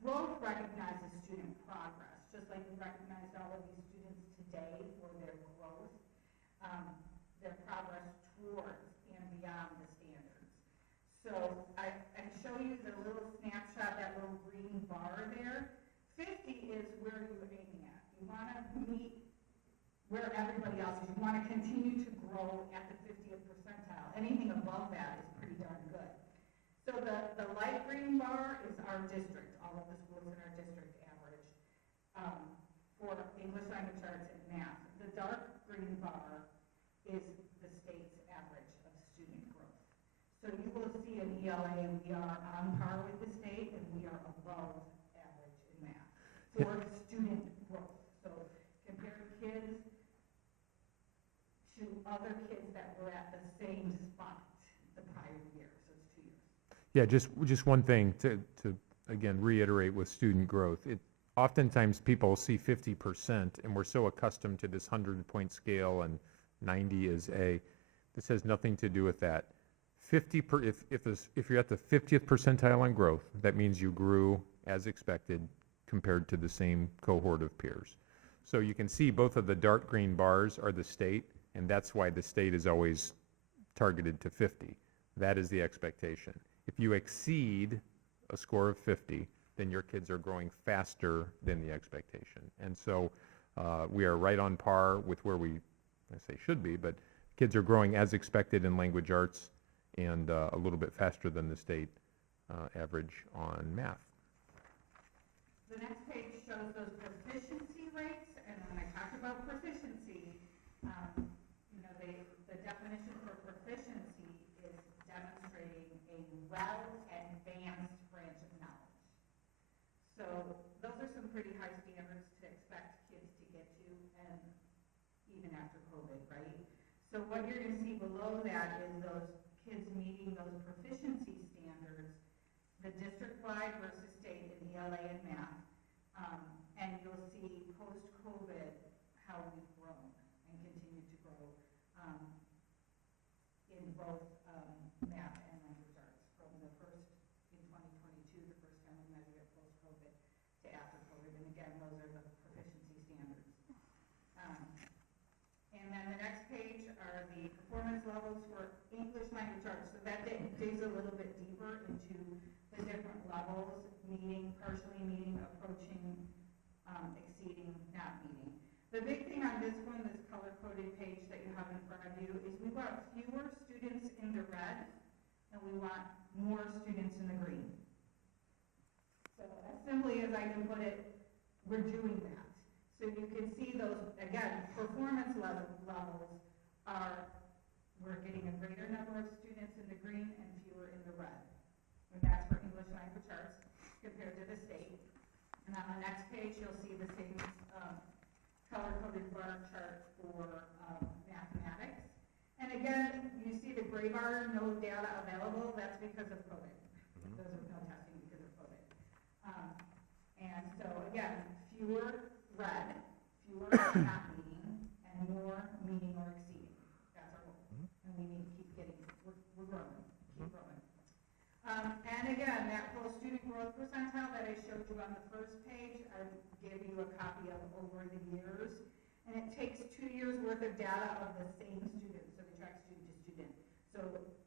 Growth recognizes student progress, just like we recognized all of these students today for their growth, their progress towards and beyond the standards. So I show you the little snapshot, that little green bar there. 50 is where you're aiming at. You want to meet where everybody else is. You want to continue to grow at the 50th percentile. Anything above that is pretty darn good. So the light green bar is our district, all of the schools in our district average for English language arts and math. The dark green bar is the state's average of student growth. So you will see in ELA we are on par with the state and we are above average in math for student growth. So compare kids to other kids that were at the same spot the prior year, so it's 2 years. Yeah, just one thing to again reiterate with student growth. Oftentimes people see 50% and we're so accustomed to this 100-point scale and 90 is A. This has nothing to do with that. If you're at the 50th percentile on growth, that means you grew as expected compared to the same cohort of peers. So you can see both of the dark green bars are the state, and that's why the state is always targeted to 50. That is the expectation. If you exceed a score of 50, then your kids are growing faster than the expectation. And so we are right on par with where I say should be, but kids are growing as expected in language arts and a little bit faster than the state average on math. The next page shows those proficiency rates, and when I talk about proficiency, the definition for proficiency is demonstrating a well-advanced branch of knowledge. So those are some pretty high standards to expect kids to get to, and even after COVID, right? So what you're going to see below that is those kids meeting those proficiency standards, the district-wide versus state in ELA and math, and you'll see post-COVID how we've grown and continue to grow in both math and language arts from the first in 2022, the first time we measured it post-COVID, to after COVID, and again, those are the proficiency standards. And then the next page are the performance levels for English language arts. So that digs a little bit deeper into the different levels, meeting, partially meeting, approaching, exceeding, not meeting. The big thing on this one, this color-coded page that you have in front of you, we want more students in the green. So as simply as I can put it, we're doing that. So you can see those, again, performance levels are, we're getting a greater number of students in the green and fewer in the red. And that's for English language arts compared to the state. And on the next page, you'll see the same color-coded bar chart for mathematics. And again, you see the gray bar, no data available, that's because of COVID. Those are no testing because of COVID. And so again, fewer red, fewer not meeting, and more meeting or exceeding. That's our goal. And we need to keep getting, we're growing, keep growing. And again, that whole student growth percentile that I showed you on the first page, I gave you a copy of over the years. And it takes 2 years worth of data of the same students, so they track student to student. So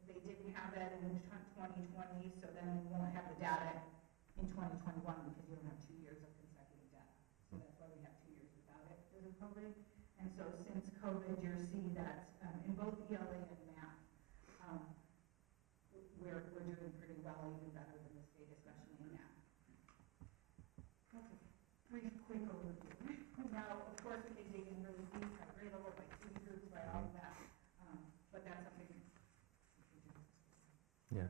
they didn't have that in 2020, so then we won't have the data in 2021 because you don't have 2 years of consecutive data. So that's why we have 2 years without it because of COVID. And so since COVID, you'll see that in both ELA and math, we're doing pretty well, even better than the state, especially in math. That's a brief, quick overview. Now, of course, we can dig in really deep by grade level, by student groups, by all of that, but that's something. Yeah.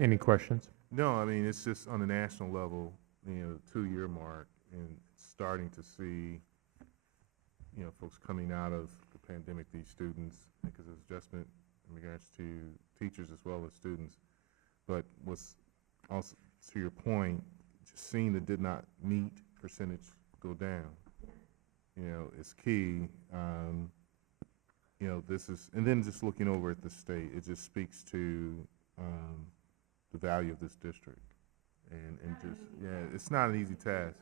Any questions? No, I mean, it's just on the national level, you know, the 2-year mark, and starting to see, you know, folks coming out of the pandemic, these students, because there's adjustment in regards to teachers as well as students. But what's also, to your point, just seeing the did not meet percentage go down, you know, is key. You know, this is, and then just looking over at the state, it just speaks to the value of this district. And just, yeah, it's not an easy task.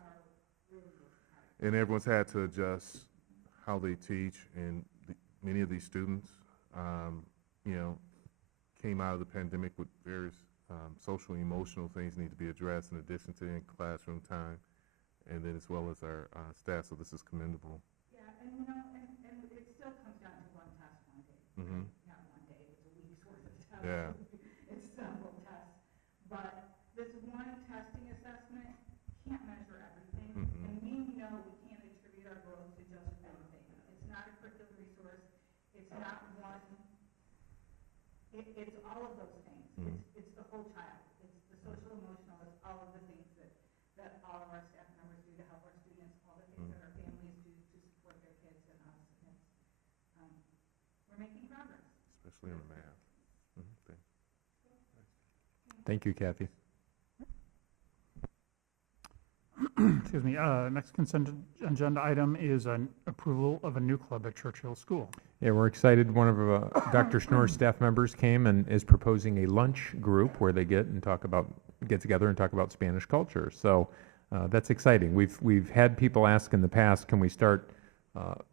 And everyone's had to adjust how they teach, and many of these students, you know, came out of the pandemic with various social and emotional things need to be addressed in addition to in classroom time, and then as well as our staff, so this is commendable. Yeah, and you know, and it still comes down to one test one day. Mhm. Not one day, it's a week's worth of tests. Yeah. It's several tests. But this one testing assessment can't measure everything. Mhm. And we know we can't attribute our growth to just one thing. It's not a curricular resource. It's not one. It's all of those things. Mhm. It's the whole child. It's the social emotional. It's all of the things that all of our staff members do to help our students, all the things that our families do to support their kids and us. And it's, we're making progress. Especially in the math. Okay. Thank you, Kathy. Excuse me, next consent agenda item is an approval of a new club at Churchill School. Yeah, we're excited. One of Dr. Schnorr's staff members came and is proposing a lunch group where they get together and talk about Spanish culture. So that's exciting. We've had people ask in the past, can we start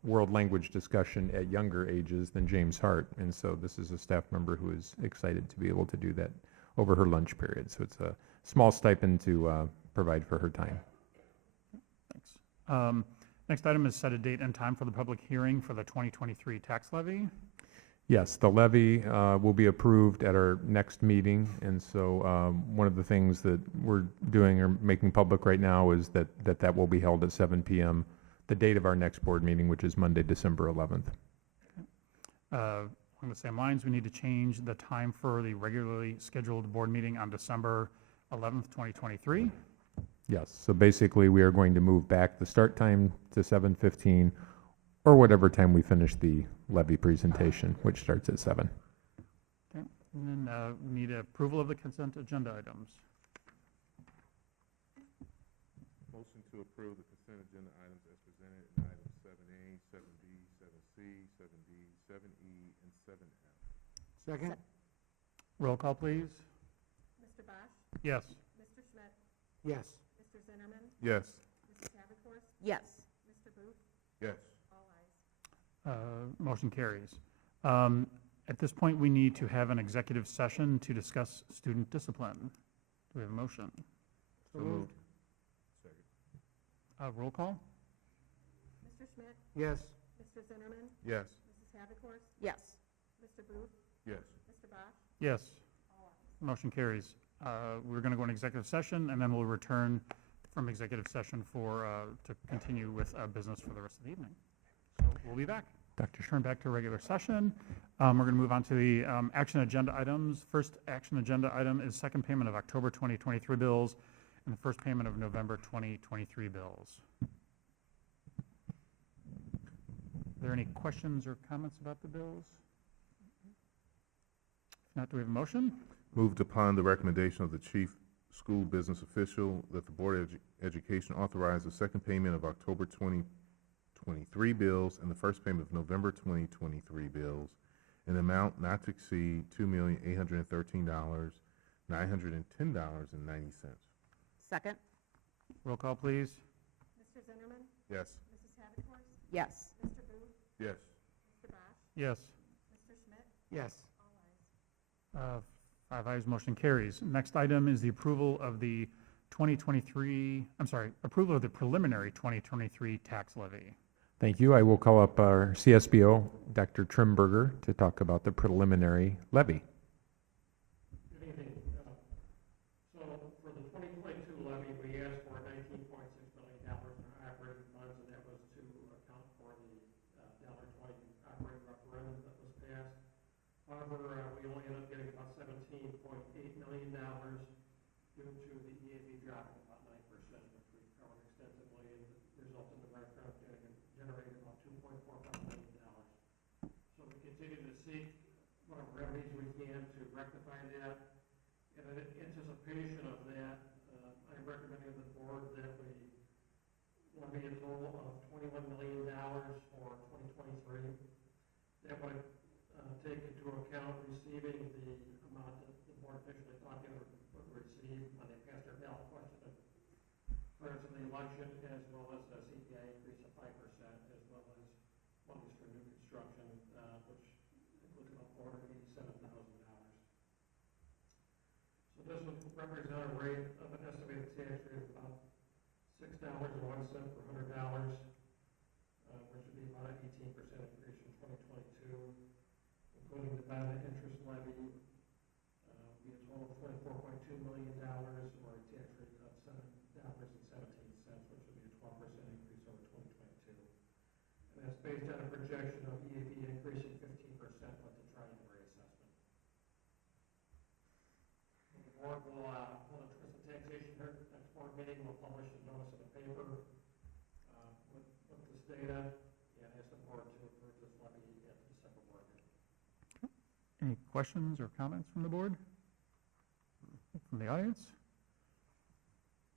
world language discussion at younger ages than James Hart? And so this is a staff member who is excited to be able to do that over her lunch period. So it's a small stipend to provide for her time. Thanks. Next item is set a date and time for the public hearing for the 2023 tax levy. Yes, the levy will be approved at our next meeting, and so one of the things that we're doing or making public right now is that will be held at 7 p.m., the date of our next board meeting, which is Monday, December 11th. Along the same lines, we need to change the time for the regularly scheduled board meeting on December 11th, 2023. Yes, so basically we are going to move back the start time to 7:15 or whatever time we finish the levy presentation, which starts at 7. Okay, and then we need approval of the consent agenda items. Motion to approve the consent agenda items as presented in items 7A, 7B, 7C, 7D, 7E, and 7F. Second? Roll call, please. Mr. Bosch? Yes. Mr. Schmidt? Yes. Mr. Zinnerman? Yes. Mrs. Haverkorst? Yes. Mr. Booth? Yes. All ayes. Motion carries. At this point, we need to have an executive session to discuss student discipline. Do we have a motion? So moved. Second. Roll call? Mr. Schmidt? Yes. Mr. Zinnerman? Yes. Mrs. Haverkorst? Yes. Mr. Booth? Yes. Mr. Bosch? Yes. All ayes. Motion carries. We're going to go in executive session, and then we'll return from executive session to continue with business for the rest of the evening. So we'll be back. Dr. Turn back to regular session. We're going to move on to the action agenda items. First action agenda item is second payment of October 2023 bills and the first payment of November 2023 bills. Are there any questions or comments about the bills? If not, do we have a motion? Moved upon the recommendation of the chief school business official that the Board of Education authorize the second payment of October 2023 bills and the first payment of November 2023 bills in an amount not to exceed $2,813,910.90. Second? Roll call, please. Mr. Zimmerman? Yes. Mrs. Havikhorst? Yes. Mr. Booth? Yes. Mr. Bosch? Yes. Mr. Schmidt? Yes. All ayes. 5 ayes, motion carries. Next item is the approval of the approval of the preliminary 2023 tax levy. Thank you. I will call up our CSBO, Dr. Trimberger, to talk about the preliminary levy. Good evening. So for the 2022 levy, we asked for $19.6 million in operating funds, and that was to account for the $1.20 operating referendum that was passed. However, we only ended up getting about $17.8 million due to the EAV dropping about 9%, which we covered extensively, and resulted in the referendum generating about $2.45 million. So we continue to seek whatever remedies we can to rectify that. In anticipation of that, I'm recommending to the board that we levy a total of $21 million for 2023. That would take into account receiving the amount that the board officially thought they would receive when they passed their ballot question prior to the election, as well as a CPI increase of 5%, as well as monies for new construction, which includes about $487,000. So this would represent a rate of an estimated tax rate of about $6.01 per $100, which would be about an 18% increase from 2022, including the bond interest levy. Be a total of $24.2 million, or a tax rate of $7.17, which would be a 12% increase over 2022. And that's based on a projection of EAV increasing 15% with the triennial reassessment. The board will hold a trust and taxation hearing at the next board meeting. We'll publish a notice in the paper with this data, and ask the board to approve this levy at the December board meeting. Any questions or comments from the board? From the audience?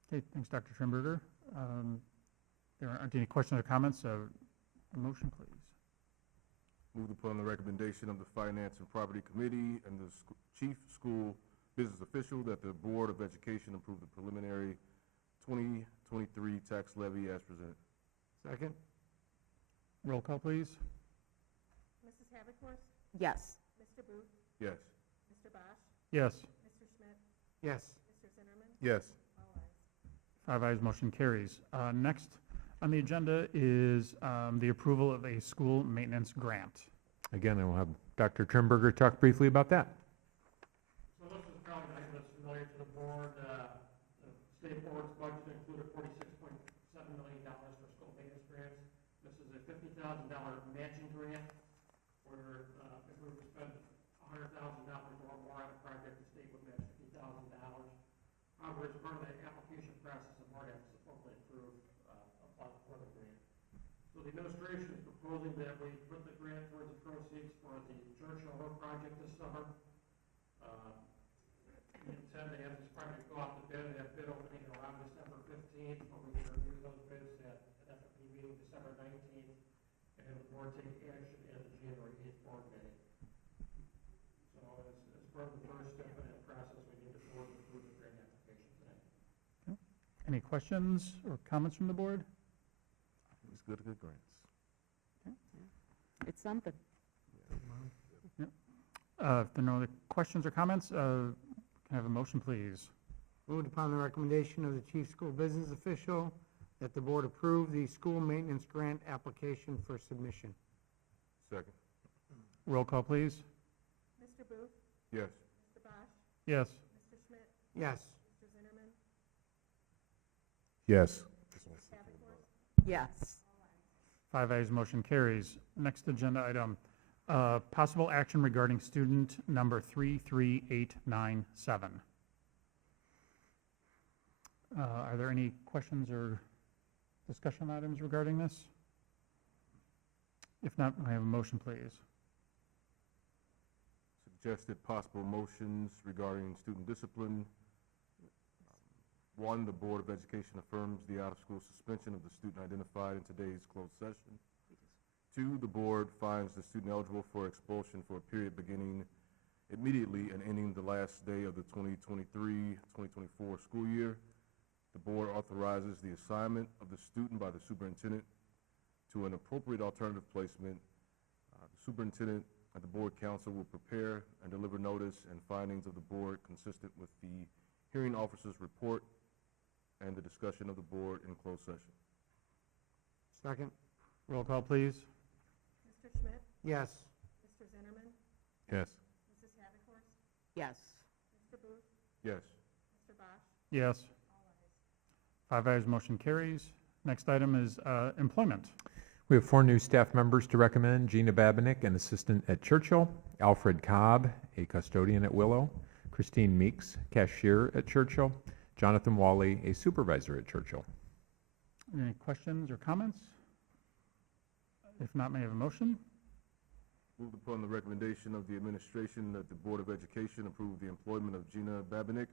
Okay, thanks, Dr. Trimberger. There aren't any questions or comments, so a motion, please. Moved upon the recommendation of the Finance and Property Committee and the Chief School Business Official that the Board of Education approve the preliminary 2023 tax levy as presented. Second? Roll call, please. Mrs. Havikhorst? Yes. Mr. Booth? Yes. Mr. Bosch? Yes. Mr. Schmidt? Yes. Mr. Zimmerman? Yes. All ayes. 5 ayes, motion carries. Next on the agenda is the approval of a school maintenance grant. Again, I will have Dr. Trimberger talk briefly about that. So this is probably an item that's familiar to the board. The state board's budget included $46.7 million for school maintenance grants. This is a $50,000 matching grant, where if we were to spend $100,000 or more on a project, the state would match $50,000. However, as part of the application process, the board has to formally approve apply for the grant. So the administration is proposing that we put the grant towards the proceeds for the Churchill Road project this summer. We intend to have this project go out to bid and have bid opening around December 15th, but we can review those bids at an FFP meeting December 19th, and have the board take action at the January 8th board meeting. So as part of the first step in that process, we need the board to approve the grant application tonight. Any questions or comments from the board? It's good to get grants. It's something. If there are no other questions or comments, can I have a motion, please? Moved upon the recommendation of the chief school business official that the board approve the school maintenance grant application for submission. Second. Roll call, please. Mr. Booth? Yes. Mr. Bosch? Yes. Mr. Schmidt? Yes. Mr. Zimmerman? Yes. Ms. Havikhorst? Yes. 5 ayes, motion carries. Next agenda item, possible action regarding student number 33897. Are there any questions or discussion items regarding this? If not, may I have a motion, please? Suggested possible motions regarding student discipline. 1, the Board of Education affirms the out-of-school suspension of the student identified in today's closed session. 2, the board finds the student eligible for expulsion for a period beginning immediately and ending the last day of the 2023-2024 school year. The board authorizes the assignment of the student by the superintendent to an appropriate alternative placement. The superintendent and the board council will prepare and deliver notice and findings of the board consistent with the hearing officer's report and the discussion of the board in closed session. Second? Roll call, please. Mr. Schmidt? Yes. Mr. Zimmerman? Yes. Mrs. Havikhorst? Yes. Mr. Booth? Yes. Mr. Bosch? Yes. All ayes. 5 ayes, motion carries. Next item is employment. We have 4 new staff members to recommend: Gina Babinick, an assistant at Churchill; Alfred Cobb, a custodian at Willow; Christine Meeks, cashier at Churchill; Jonathan Wally, a supervisor at Churchill. Any questions or comments? If not, may I have a motion? Moved upon the recommendation of the administration that the Board of Education approve the employment of Gina Babinick,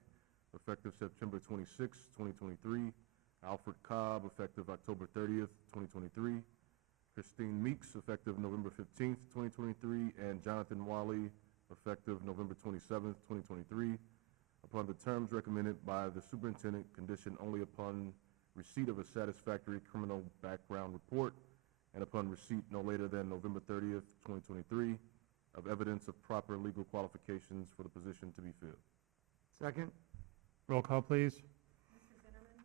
effective September 26, 2023, Alfred Cobb, effective October 30th, 2023, Christine Meeks, effective November 15th, 2023, and Jonathan Wally, effective November 27th, 2023, upon the terms recommended by the superintendent, conditioned only upon receipt of a satisfactory criminal background report and upon receipt no later than November 30th, 2023, of evidence of proper legal qualifications for the position to be filled. Second? Roll call, please. Mr. Zimmerman?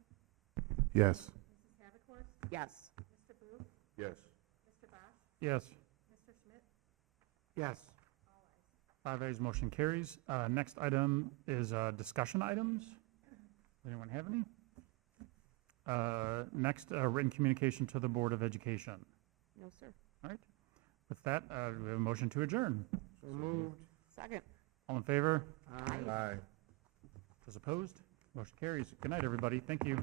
Yes. Mrs. Havikhorst? Yes. Mr. Booth? Yes. Mr. Bosch? Yes. Mr. Schmidt? Yes. All ayes. 5 ayes, motion carries. Next item is discussion items. Does anyone have any? Next, written communication to the Board of Education. No, sir. All right. With that, we have a motion to adjourn. So moved. Second. All in favor? Aye. Aye. Those opposed? Motion carries. Good night, everybody. Thank you.